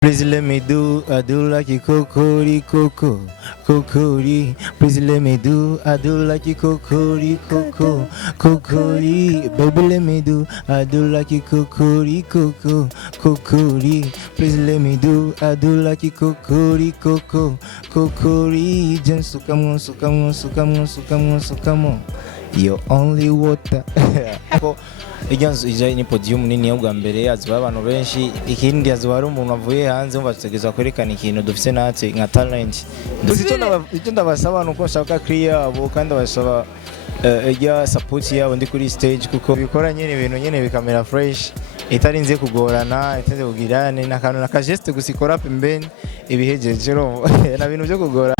Please let me do, I do like you kokori koko, kokori. Please let me do, I do like you kokori koko, kokori. Baby let me do, I do like you kokori koko, kokori. Please let me do, I do like you kokori koko, kokori. Just sukamo, sukamo, sukamo, sukamo, sukamo. You're only water. Ijanzo ija ni podium nini y'ubwa mbere yazuba abantu benshi ikindi yazuba ari umuntu avuye hanze umva tutegeza kwerekana ikintu dufite natwe nka talent icyo ndabasaba nuko nshaka clear abo kandi basaba ejya support yabo ndi kuri stage kuko bikora nyine ibintu nyine bikamera fresh itarinze kugorana itarinze kugirane nakantu nakageste gusikora pembeni ibihejeje na bintu byo kugora.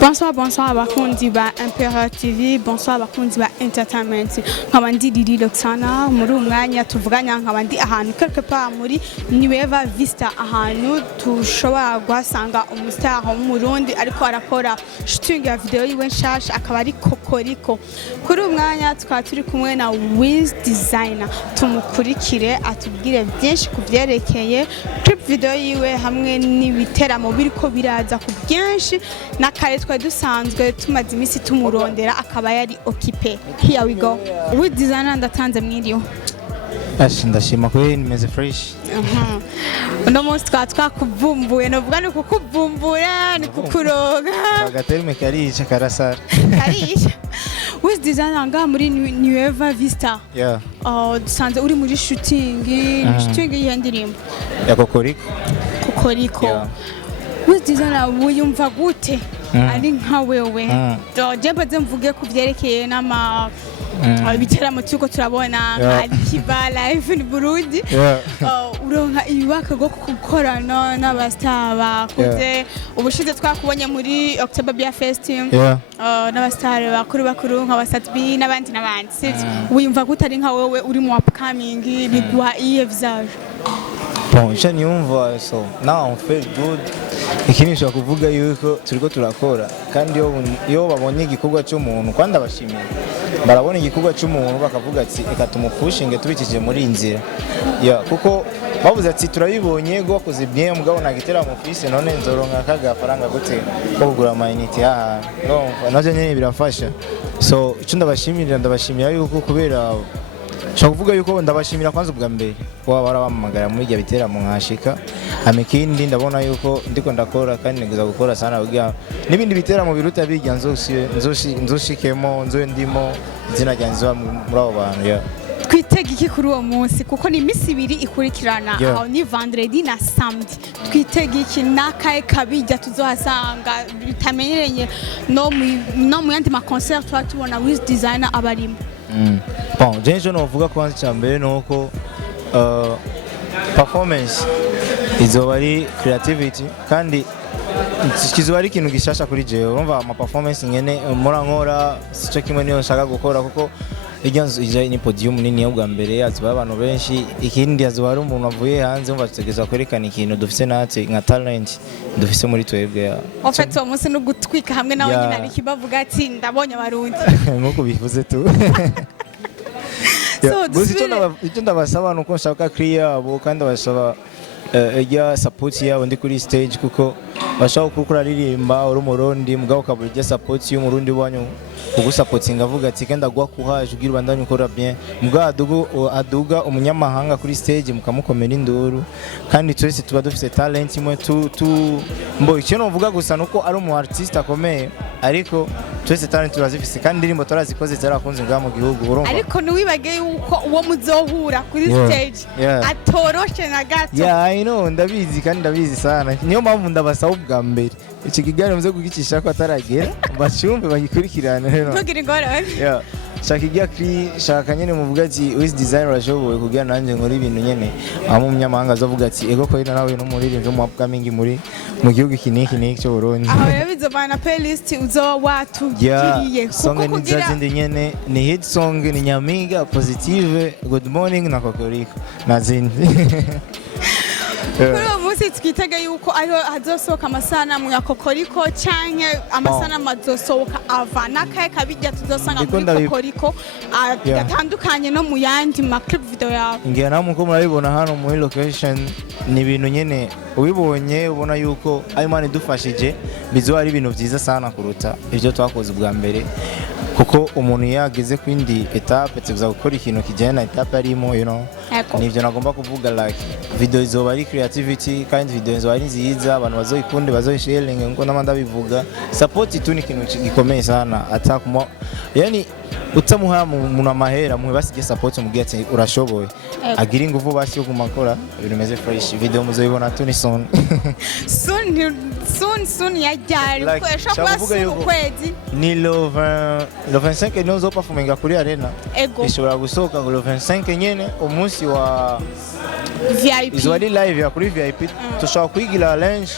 Bonsoir, bonsoir abakunzi ba Imperial TV, bonsoir abakunzi ba Entertainment. Nkabandi Didi Loxana muri umwanya tuvuganya nkabandi ahantu quelque part muri Nueva Vista ahantu tushobora guhasanga umustar wo mu Burundi ariko arakora shooting ya video yiwe nshasha akaba ari Kokoriko. Kuri umwanya tukaba turi kumwe na Wiz Designer. Tumukurikire atubwire byinshi kuvyerekeye clip video yiwe hamwe n'ibiteramo biriko biraza ku byinshi na kare dusanzwe tumaze imisi tumurondera akaba yari occupé. Here we go. With designer ndatanze mwiriyo. Ndashima ko nimeze fresh. Uno munsi twakuvumbuye novuga ni kukuvumbura ni kukuroga. Agaterme karica karasara. Karica. With designer nga muri Nueva Vista. Yeah. Dusanze uri muri shooting y'indirimbo. Ya Kokoriko. Kokoriko. Yeah. With designer wiyumva gute? Ari nka wewe jemba mvuge kuvyerekeye n'ama ibiteramo cyuko turabona Alikiba live ni Burundi uronka ibibaka go gukorana n'abastar bakuze ubushize twakubonye muri October Beer Fest n'abastar bakuru nka Satbi n'abandi wiyumva gute ari nka wewe uri mu upcoming bigwa iye visage? Bon, je nyumva so now I feel good. Ikindi cyo kuvuga yuko turiko turakora kandi yo babonye igikorwa cy'umuntu kwanda bashimira barabona igikorwa cy'umuntu bakavuga ati eka tumupushinge tubikije muri inzira ya kuko bavuze ati turabibonye go wakoze bien mugabo nagitera mu office none nzoronka kaga faranga gute ko kugura amayinite aha naje nyine birafasha so icyo ndabashimira yuko kubera Shaka kuvuga yuko ndabashimira kwanza ubwa mbere kuba barabamagara muri ibyo biteramo nkashika amikindi ndabona yuko ndiko ndakora kandi ngiza gukora sana ubwa nibindi biteramo biruta bijya nzoshikemo ndimo izina ryanzwa muri abo bantu ya twitega iki kuri uwo munsi kuko ni imisi ibiri ikurikirana aho ni vendredi na samedi twitega iki nakaye kabijya tuzohasanga bitamenyereye no mu yandi ma concert twatubona Wiz Designer abarimo. Bon, je novuga kwanza cyambere nuko performance izoba ari creativity kandi kizoba ari ikintu gishasha kuri jewe urumva ama performance ngene nkora sico kimwe niyo nshaka gukora kuko ijanzo ija ni podium nini y'ubwa mbere yazuba abantu benshi ikindi yazuba ari umuntu avuye hanze umva tutegeza kwerekana ikintu dufite natwe nka talent dufite muri twebwe ya ofete uwo munsi no gutwika hamwe nawe nyine ari kibavuga ati ndabonye abarundi nkuko bivuze tu icyo ndabasaba nuko nshaka clear abo kandi basaba ejya support yabo ndi kuri stage kuko bashaka gukora ririmba uri umurundi mugabo kaburi ejya support y'umurundi wanyu kugusupportinga avuga ati kenda gwa kuhaje ugira ubandanye ukora bien mugabo aduga umunyamahanga kuri stage mukamukomera induru kandi twese tuba dufite talent imwe mbo icyo novuga gusa nuko ari umu artist akomeye ariko twese talent turazifise kandi indirimbo turazikoze zarakunze ngaha mu gihugu urumva ariko niwibage yuko uwo muzohura kuri stage atoroshe na gato. Yeah, I know ndabizi kandi ndabizi sana niyo mpamvu ndabasaba ubwa mbere iki kiganiro muze kugicisha ko ataragera bacumbe bagikurikirana rero ntugire ingorane shaka ijya shaka nyene muvuga ati Wiz Designer ashoboye kugira nanje nkora ibintu nyene amu munyamahanga azovuga ati ego ko ina nawe no muririmbye mu upcoming muri mu gihugu kiniki cyo Burundi aho yabizobana playlist uzo watugiriye kuko kugira zindi nyene ni hit song ni Nyamiga Positive Good Morning na Kokoriko na zindi kuri uwo munsi twitege yuko ariho hazosohoka amasanamu ya Kokoriko canke amasanamu azosohoka ava n'akahe kabijya tuzosanga muri Kokoriko gatandukanye no mu yandi ma clip video yawe. Ngiye namwe ko murabibona hano muri location ni ibintu nyene ubibonye ubona yuko Imana idufashije bizo ari ibintu byiza sana kuruta ibyo twakoze ubwa mbere kuko umuntu yageze ku indi etape tuza gukora ikintu kijyana na etape arimo nivyo nagomba kuvuga like video izoba ari creativity kandi video izoba ari nziza abantu bazoyikunde bazoyisharing ngo namanda bivuga support tu ni ikintu gikomeye sana atakuma yani utamuha mu amahera mu basige support mu gihe urashoboye agira ingufu basi yo kumakora ibintu meze fresh video muzoyibona tu ni soon soon yajyari ko yashobora kuba kwezi ni le 25 nozo performinga kuri arena ishobora gusohoka ngo le 25 nyene umunsi wa VIP izwali live ya kuri VIP tushaka kwigira lunch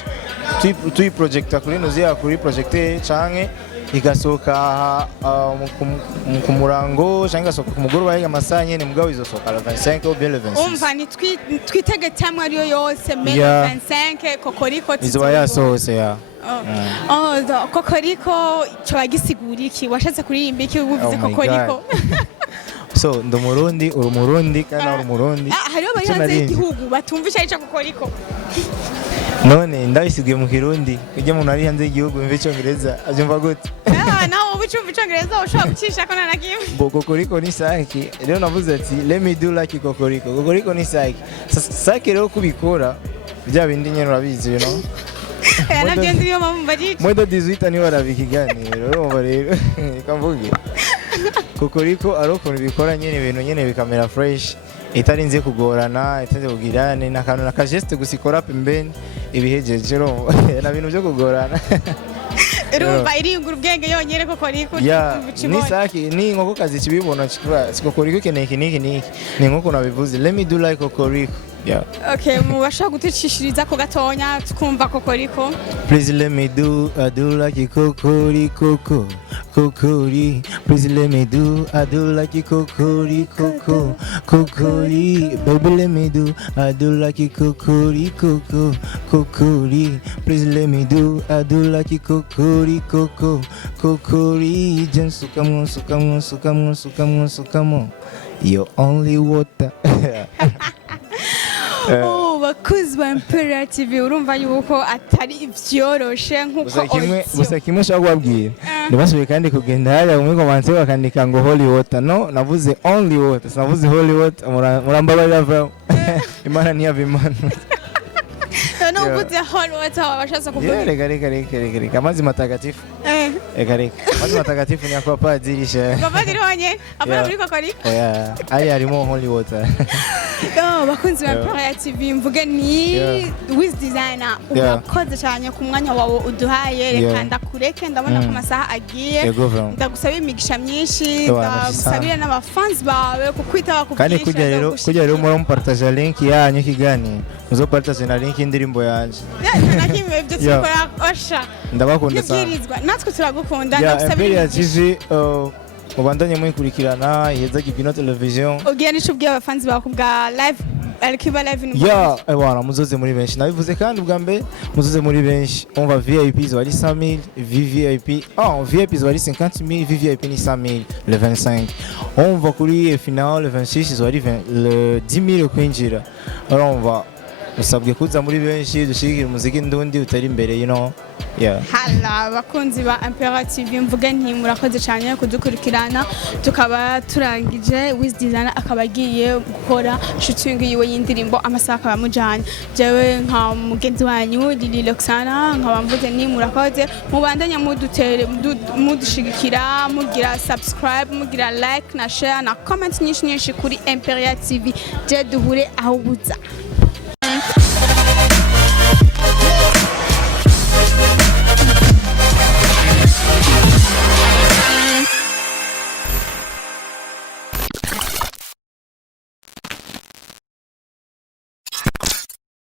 tu projector kuri nozo kuri projector canke igasohoka ku murango cyangwa igasohoka ku mugoroba yiga amasaha nyene mugabo izosohoka le 25 ou bien le 26 umva ni twitege tamwe ariyo yose mais le 25 Kokoriko izoba yasohose ya Kokoriko cyo gisigura iki washatse kuririmba iki uvuze Kokoriko so ndo murundi uri murundi kana uri murundi hariho bayanze igihugu batumvisha ico Kokoriko none ndabisigiye mu Kirundi kujya umuntu ari hanze y'igihugu mve Icyongereza abyumva gute naho ubucumva Icyongereza ushobora gucisha ko nanagiye Kokoriko ni saki rero navuze ati let me do like Kokoriko ni saki rero kubikora bya bindi nyene urabizi nabyo ndiyo mambari mwedo 18 ni barabikiganiro urumva rero kamvuge Kokoriko ariko bikora nyene ibintu nyene bikamera fresh itarinze kugorana itarinze kugirana n'akantu na geste gusikora pembeni ibihejeje ro na bintu byo kugorana urumva iringura ubwenge yonyere Kokoriko ni saki ni nkoko kazi kibibona Kokoriko keneye kiniki ni nkoko nabivuze let me do like Kokoriko okay mubasha gutucishiriza ko gatonya tukumva Kokoriko please let me do like Kokoriko Kokori please let me do like Kokoriko baby let me do like Kokoriko please let me do like Kokoriko just sukamo you're only water bakuzi ba Imperial TV urumva yuko atari ivyoroshe nkuko gusa kimwe shaka kubabwira ndabasubiye kandi kugenda hariya mu comments bakandika ngo holy water no navuze only water navuze holy water murambabarira vra Imana ni yabimana no uvuze holy water wabashatse kuvuga reka amazi matagatifu amazi matagatifu ni akwa padirisha bapadiri honye abana muri Kokoriko ari harimo holy water bakunzi ba Imperial TV mvuge ni with designer urakoze cyane ku mwanya wawe uduhaye reka ndakureke ndabona ko amasaha agiye ndagusaba imigisha myinshi ndagusabira n'abafans bawe kukwita kandi kujya rero muri partage link yanyu kigani muzo partage na link indirimbo yanje nakimwe byo tukora osha ndabakunda sana natwe turagukunda ndagusabira Imperial TV mubandanye muyikurikirana iheza Kipino television ugiye n'icubwiye abafans bawe kubwa live Alikiba live ni bwana muzoze muri benshi nabivuze kandi ubwa mbere muzoze muri benshi on va VIP zari 100,000 VVIP VIP zari 50,000 VVIP ni 100,000 le 25 on va kuri finale le 26 zari le 10,000 kwinjira alors on va usabwe kuza muri benshi dushigikira umuziki ndundi utari imbere hala bakunzi ba Imperial TV mvuge nti murakoze cyane kudukurikirana tukaba turangije with designer akaba agiye gukora shooting yiwe y'indirimbo amasaha akaba mujanye jewe nka mugenzi wanyu Lily Loxana nkaba mvuze ni murakoze mubandanya mudushigikira mugira subscribe mugira like na share na comment nyinshi kuri Imperial TV je duhure aho buza